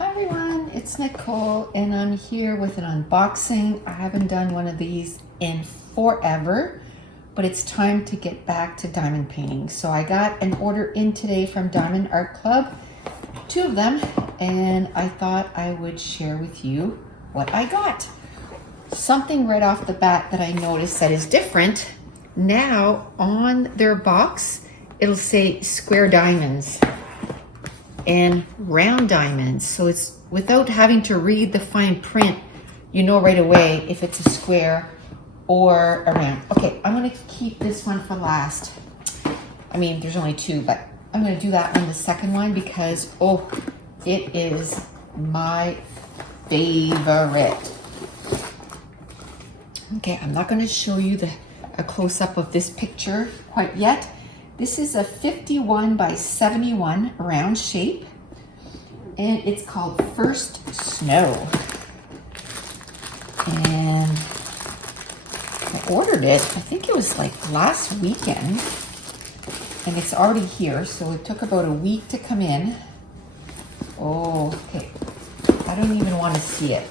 Hi everyone, it's Nicole and I'm here with an unboxing. I haven't done one of these in forever, but it's time to get back to diamond painting. So I got an order in today from Diamond Art Club, 2 of them, and I thought I would share with you what I got. Something right off the bat that I noticed that is different. Now on their box, it'll say square diamonds and round diamonds. So it's without having to read the fine print, you know right away if it's a square or a round. Okay, I'm gonna keep this one for last. I mean, there's only 2, but I'm gonna do that on the second one because, oh, it is my favorite. Okay, I'm not gonna show you a close-up of this picture quite yet. This is a 51 by 71 round shape, and it's called First Snow. And I ordered it, I think it was like last weekend, and it's already here, so it took about a week to come in. Oh, okay, I don't even want to see it.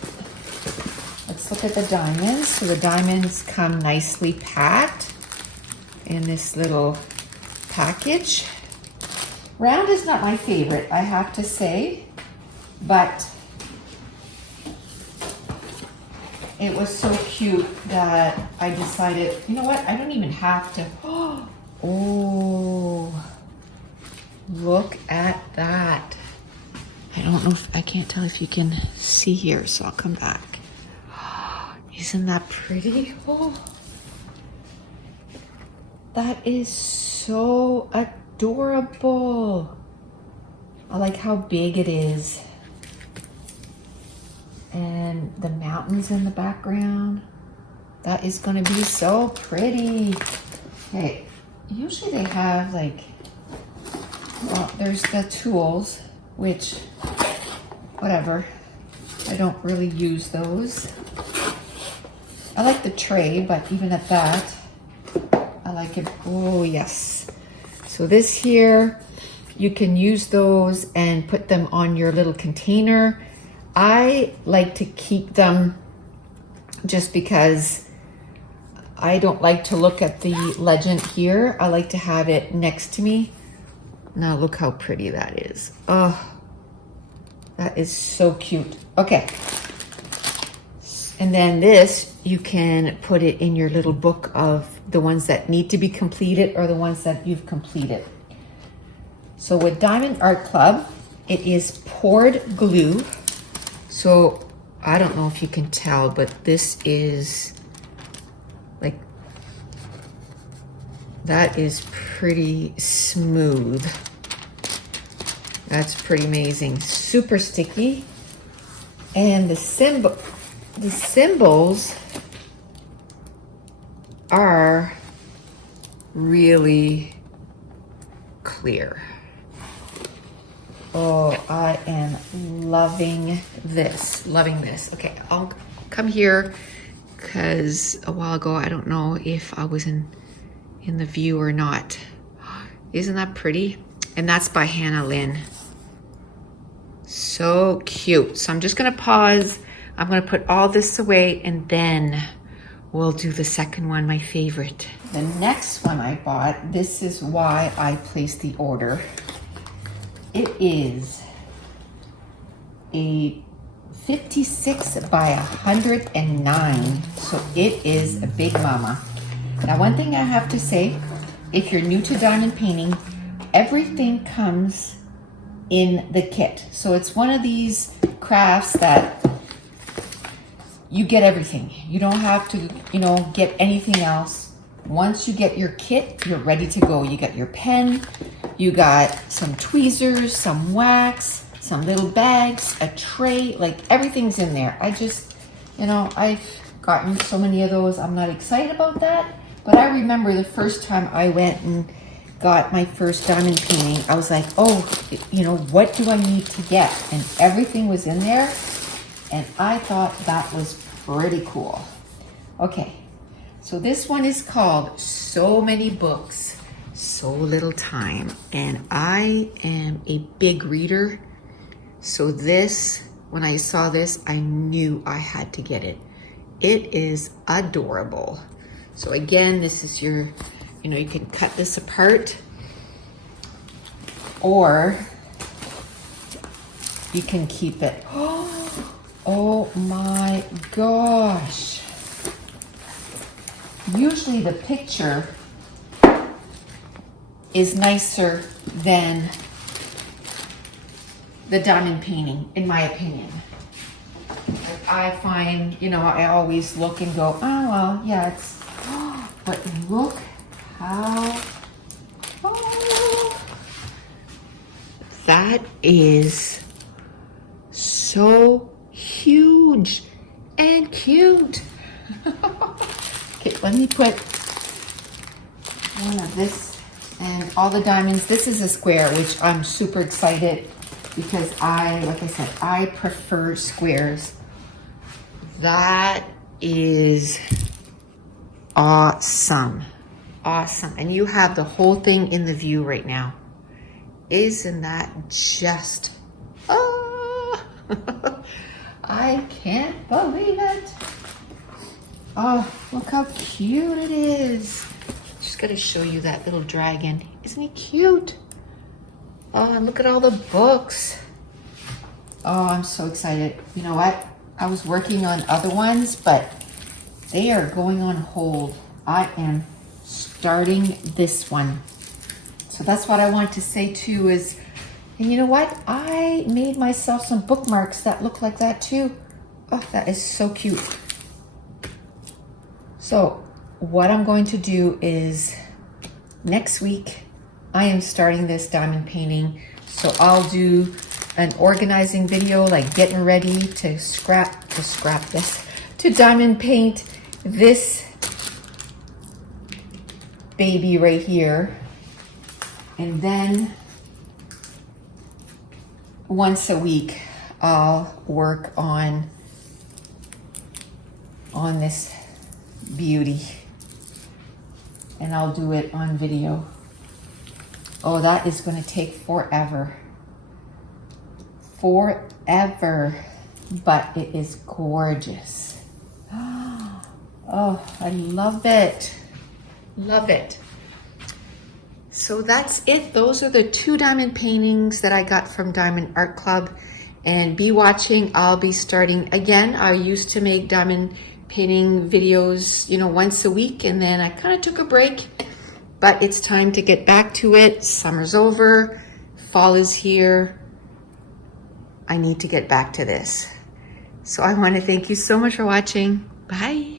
Let's look at the diamonds. So the diamonds come nicely packed in this little package. Round is not my favorite, I have to say, but it was so cute that I decided, you know what, I don't even have to. Oh, look at that. I don't know if, I can't tell if you can see here, so I'll come back. Isn't that pretty? Oh, that is so adorable. I like how big it is. And the mountains in the background. That is gonna be so pretty. Okay, usually they have like, well, there's the tools, which, whatever. I don't really use those. I like the tray, but even at that, I like it. Oh, yes. So this here, you can use those and put them on your little container. I like to keep them just because I don't like to look at the legend here. I like to have it next to me. Now look how pretty that is. Oh, that is so cute. Okay. And then this, you can put it in your little book of the ones that need to be completed or the ones that you've completed. So with Diamond Art Club, it is poured glue. So I don't know if you can tell, but this is like, that is pretty smooth. That's pretty amazing. Super sticky. And the symbols are really clear. Oh, I am loving this, Okay, I'll come here because a while ago, I don't know if I was in the view or not. Isn't that pretty? And that's by Hannah Lynn. So cute. So I'm just gonna pause. I'm gonna put all this away and then we'll do the second one, my favorite. The next one I bought, this is why I placed the order. It is a 56 by 109. So it is a big mama. Now, one thing I have to say, if you're new to diamond painting, everything comes in the kit. So it's one of these crafts that you get everything. You don't have to, get anything else. Once you get your kit, you're ready to go. You got your pen, you got some tweezers, some wax, some little bags, a tray, like everything's in there. I just, I've gotten so many of those. I'm not excited about that, but I remember the first time I went and got my first diamond painting, I was like, oh, what do I need to get? And everything was in there. And I thought that was pretty cool. Okay, so this one is called So Many Books, So Little Time. And I am a big reader. So this, when I saw this, I knew I had to get it. It is adorable. So again, this is your, you know, you can cut this apart, or you can keep it. Oh my gosh. Usually the picture is nicer than the diamond painting, in my opinion. Like, I find, you know, I always look and go, oh, well, yeah, it's, but look how, that is so huge and cute. Okay, let me put one of this and all the diamonds. This is a square, which I'm super excited because like I said, I prefer squares. That is awesome. Awesome. And you have the whole thing in the view right now. Isn't that just, I can't believe it. Oh, look how cute it is. Just gotta show you that little dragon. Isn't he cute? Oh, and look at all the books. Oh, I'm so excited. You know what? I was working on other ones, but they are going on hold. I am starting this one. So that's what I want to say too is, and you know what? I made myself some bookmarks that look like that too. Oh, that is so cute. So what I'm going to do is next week, I am starting this diamond painting. So I'll do an organizing video, like getting ready to to diamond paint this baby right here. And then once a week, I'll work on this beauty. And I'll do it on video. Oh, that is going to take forever. Forever. But it is gorgeous. Oh, I love it. Love it. So that's it. Those are the 2 diamond paintings that I got from Diamond Art Club. And be watching. I'll be starting again. I used to make diamond painting videos, you know, once a week, and then I kind of took a break, but it's time to get back to it. Summer's over, fall is here. I need to get back to this. So I want to thank you so much for watching. Bye.